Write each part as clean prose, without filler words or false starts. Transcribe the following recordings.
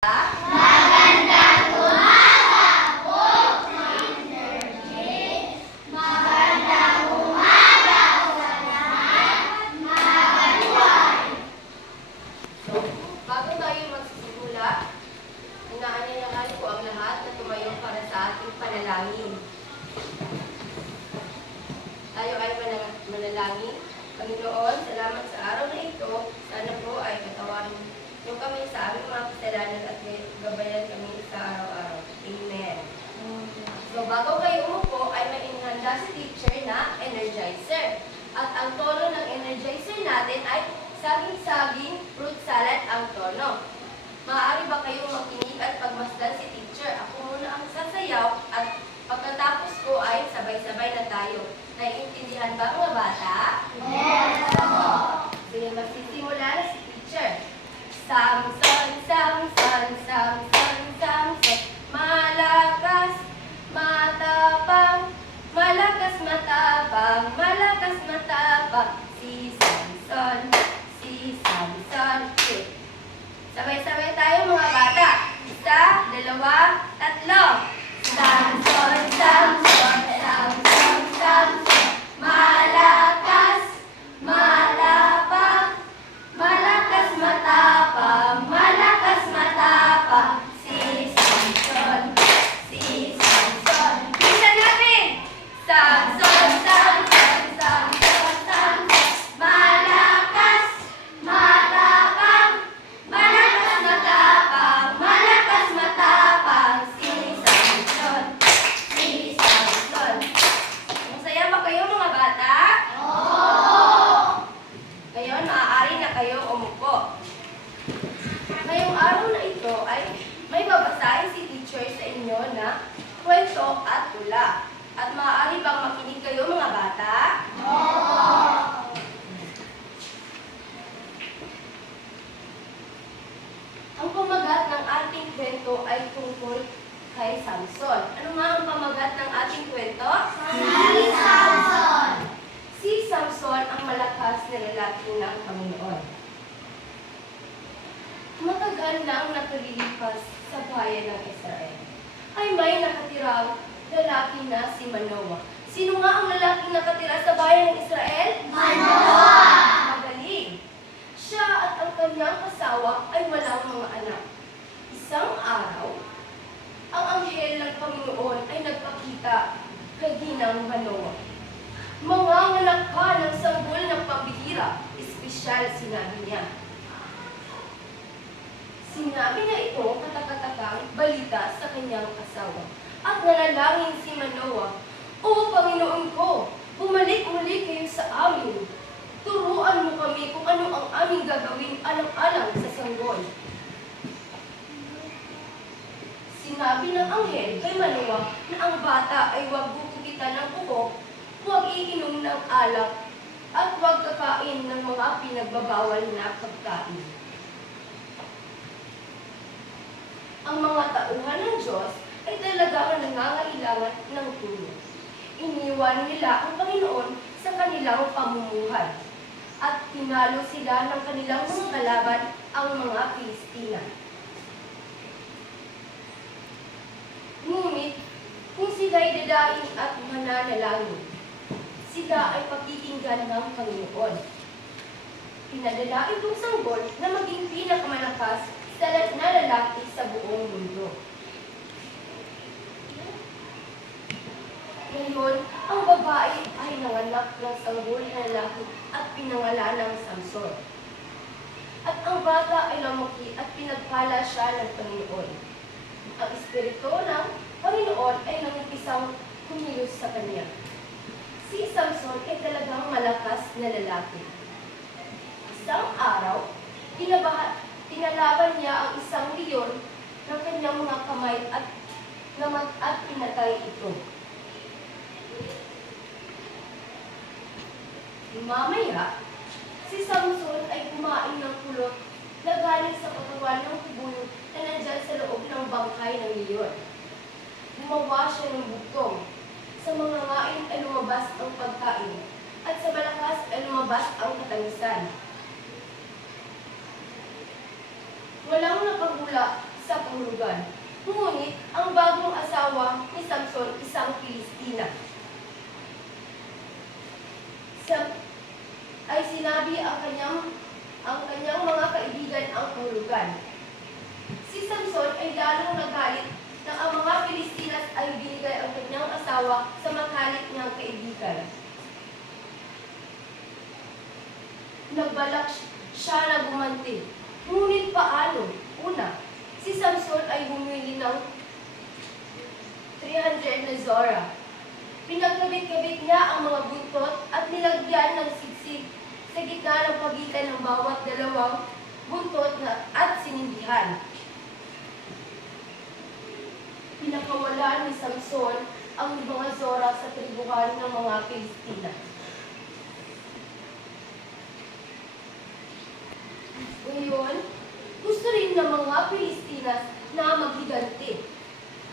Magandang umaga po, Mr. G. Magandang umaga sa lahat, mabuhay. So, bago tayo magsisimula, inaanyayahan ko ang lahat na tumayo para sa ating panalangin. Tayo ay manalangin. Panginoon, salamat sa araw na ito. Sana po ay katawarin niyo kami sa aming mga kasalanan at gabayan kami sa araw-araw. Amen. So, bago kayo umupo, ay may inihanda si teacher na energizer. At ang tono ng energizer natin ay saging-saging fruit salad ang tono. Maaari ba kayong makinig at pagmasdan si teacher? Ako muna ang sasayaw at pagkatapos ko ay sabay-sabay na tayo. Naiintindihan ba mga bata? Yes, po. Sige, magsisimula na si teacher. Samson, Samson, Samson, Samson, malakas, matapang, malakas, matapang, malakas, matapang, si Samson, si Samson. Okay. Sabay-sabay tayo mga bata. Isa, dalawa, tatlo. Samson, Samson, Samson, Samson, malakas, matapang, malakas, matapang, malakas, matapang, si Samson, si Samson. Bilisan natin! Samson, Samson, Samson, Samson, malakas, matapang, malakas, matapang, malakas, matapang, si Samson, si Samson. Masaya ba kayo mga bata? Ngayon, maaari na kayong umupo. Ngayong araw na ito ay may babasahin si teacher sa inyo na kwento at tula. At maaari bang makinig kayo mga bata? Ang pamagat ng ating kwento ay tungkol kay Samson. Ano nga ang pamagat ng ating kwento? Si Samson. Si Samson ang malakas na lalaki ng Panginoon. Matagal na ang nakalilipas sa bayan ng Israel. Ay may nakatirang lalaki na si Manoah. Sino nga ang lalaking nakatira sa bayan ng Israel? Manoah. Magaling. Siya at ang kanyang asawa ay walang mga anak. Isang araw, ang anghel ng Panginoon ay nagpakita kay ginang Manoah. Manganganak ka ng sanggol ng pambihira, espesyal sinabi niya. Sinabi niya ito katakatakang balita sa kanyang asawa. At nanalangin si Manoah, O Panginoon ko, bumalik muli kayo sa amin. Turuan mo kami kung ano ang aming gagawin alang-alang sa sanggol. Sinabi ng anghel kay Manoah na ang bata ay huwag gugupitan ng buhok, huwag iinom ng alak, at huwag kakain ng mga pinagbabawal na pagkain. Ang mga tauhan ng Diyos ay talagang nangangailangan ng tulong. Iniwan nila ang Panginoon sa kanilang pamumuhay at tinalo sila ng kanilang mga kalaban, ang mga Pilistina. Ngunit, kung sila'y dadaing at mananalangin, sila ay pakikinggan ng Panginoon. Pinadala itong sanggol na maging pinakamalakas na lalaki sa buong mundo. Ngayon, ang babae ay nanganak ng sanggol na lalaki at pinangalan ng Samson. At ang bata ay lumaki at pinagpala siya ng Panginoon. Ang Espiritu ng Panginoon ay nangipisang kumilos sa kanya. Si Samson ay talagang malakas na lalaki. Isang araw, tinalaban niya ang isang leon ng kanyang mga kamay at pinatay ito. Mamaya, si Samson ay kumain ng pulot na galing sa katawan ng kubulo na nandyan sa loob ng bangkay ng leon. Gumawa siya ng bugtong. Sa mga ngain ay lumabas ang pagkain, at sa malakas ay lumabas ang katangisan. Walang nakahula sa Samson isang Pilistina. Ay sinabi ang kanyang mga kaibigan ang kahulugan. Si Samson ay lalong nagalit na ang mga Pilistinas ay binigay ang kanyang asawa sa matalik niyang kaibigan. Nagbalak siya na gumanti. Ngunit paano? Una, si Samson ay bumili ng 300 na zora. Pinagkabit-kabit niya ang mga buntot at nilagyan ng sigsig sa gitna ng pagitan ng bawat dalawang buntot at sinindihan. Pinakawala ni Samson ang mga zora sa tribuhan ng mga Pilistina. Ngayon, gusto rin ng mga Pilistinas na maghiganti.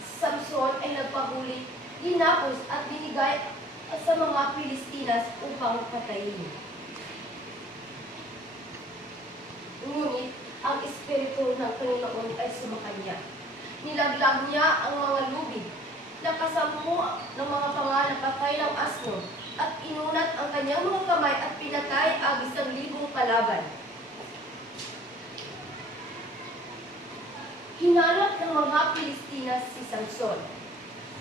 Si Samson ay nagpahuli, ginapos at binigay sa mga Pilistinas upang patayin. Ngunit, ang Espiritu ng Panginoon ay sumakanya. Nilaglag niya ang mga lubid, nakasampu ng mga panganapatay ng asno, at inunat ang kanyang mga kamay at pinatay ang 1,000 kalaban. Hinanap ng mga Pilistinas si Samson.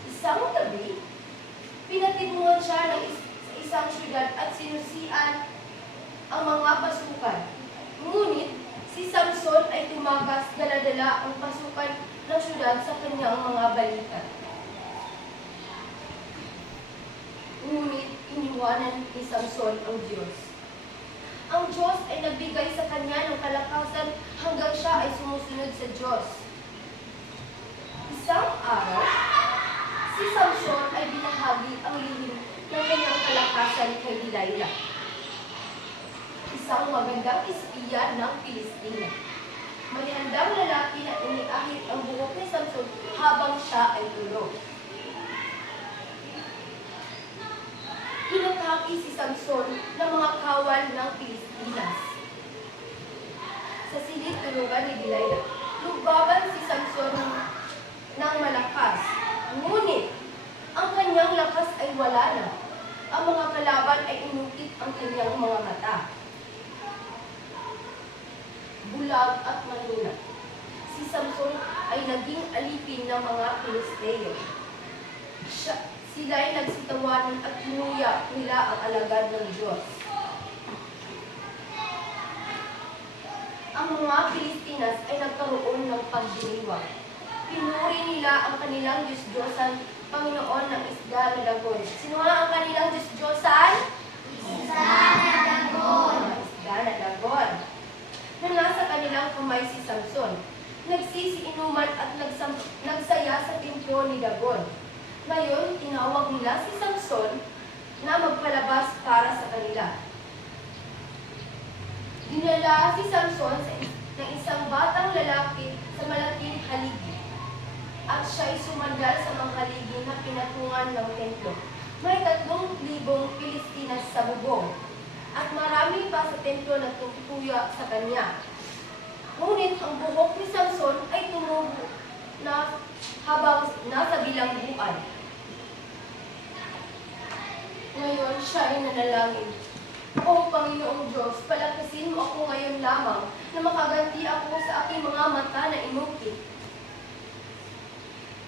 Isang gabi, pinatibungan siya sa isang syudad at sinusian ang mga pasukan. Ngunit, si Samson ay tumakas, dala-dala ang pasukan ng syudad sa kanyang mga balikat. Ngunit, iniwanan ni Samson ang Diyos. Ang Diyos ay nagbigay sa kanya ng kalakasan hanggang siya ay sumusunod sa Diyos. Isang araw, si Samson ay binahagi ang lihim ng kanyang kalakasan kay Delilah, isang magandang espiya ng Pilistina. May handang lalaki na iniahit ang buhok ni Samson habang siya ay tulog. Inatake si Samson ng mga kawal ng Pilistinas. Sa silid-tulugan ni Delilah, lubaban si Samson ng malakas. Ngunit, ang kanyang lakas ay wala na. Ang mga kalaban ay inukit ang kanyang mga mata. Bulag at malunat. Si Samson ay naging alipin ng mga Pilisteo. Sila'y nagsitawanan at hinuya nila ang alagad ng Diyos. Ang mga Pilistinas ay nagkaroon ng pagdiriwang. Pinuri nila ang kanilang Diyos-Diyosan, Panginoon ng isda na dagon. Sino ang kanilang Diyos-Diyosan? Isda na dagon. Isda na dagon. Na nasa kanilang kamay si Samson. Nagsisiinuman at nagsaya sa templo ni Dagon. Ngayon, tinawag nila si Samson na magpalabas para sa kanila. Dinala si Samson ng isang batang lalaki sa malaking haligi. At siya'y sumandal sa mga haligi na pinatungan ng templo. May 3,000 Pilistinas sa bubong. At marami pa sa templo na tutuya sa kanya. Ngunit ang buhok ni Samson ay tumubo na habang nasa bilangguan. Ngayon siya ay nanalangin. O Panginoong Diyos, palakasin mo ako ngayon lamang na makaganti ako sa aking mga mata na inukit.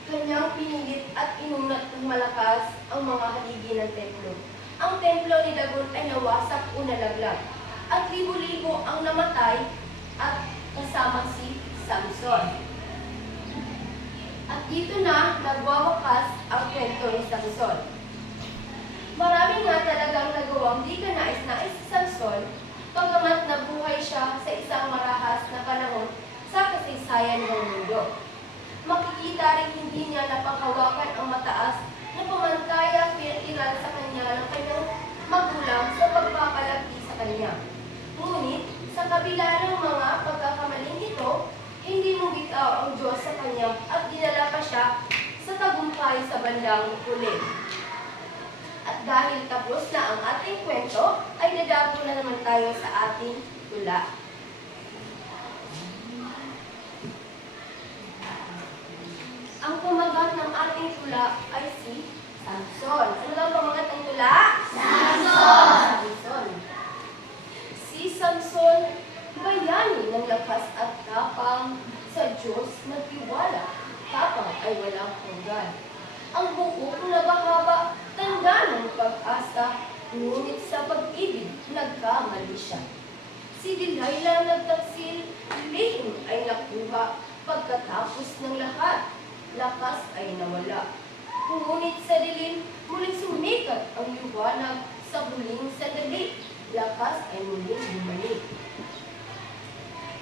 Kanyang pinilit at inunat ng malakas ang mga haligi ng templo. Ang templo ni Dagon ay nawasak o nalaglag, at libo-libo ang namatay at kasama si Samson. At dito na nagwawakas ang kwento ni Samson. Marami nga talagang nagawang di kanais-nais si Samson, pagamat nabuhay siya sa isang marahas na panahon sa kasaysayan ng mundo. Makikita rin hindi niya napanghawakan ang mataas na pamantayang pinatiran sa kanya ng kanyang magulang sa pagpapalaki sa kanya. Ngunit, sa kabila ng mga pagkakamaling ito, hindi bumitaw ang Diyos sa kanya at dinala pa siya sa tagumpay sa bandang huli. At dahil tapos na ang ating kwento, ay dadago na naman tayo sa ating tula. Ang pamagat ng ating aming tula ay si Samson. Ano daw pamangat ng tula? Samson. Si Samson, bayani ng lakas at tapang, sa Diyos nagtiwala. Tapang ay walang hanggan. Ang buhok na bahaba, tanda ng pag-asa, ngunit sa pag-ibig nagkamali siya. Si Delilah nagtaksil, lihim ay nakuha, pagkatapos ng lahat, lakas ay nawala. Ngunit sa dilim, muling sumikat ang liwanag, sa huling sandali, lakas ay muling bumalik.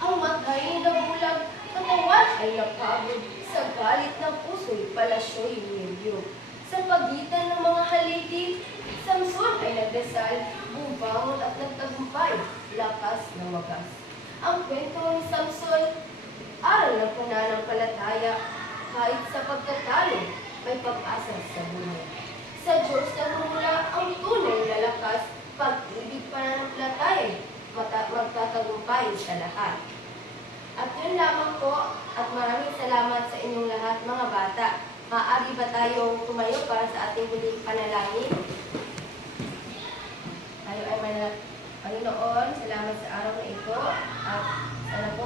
Ang matay na bulag, katawan ay napagod, sa galit ng puso'y palasyo'y nilibyo. Sa pagitan ng mga haligi, Samson ay nagdasal, bumangon at nagtagumpay, lakas ng wagas. Ang kwento ni Samson, aral ng pananampalataya, kahit sa pagkatalo, may pag-asa sa buhay. Sa Diyos nagmumula ang tunay na lakas, pag-ibig pananampalataya, magtatagumpay sa lahat. At yun lamang po, at maraming salamat sa inyong lahat mga bata. Maaari ba tayong tumayo para sa ating huling panalangin? Tayo ay Panginoon, salamat sa araw na ito at sana po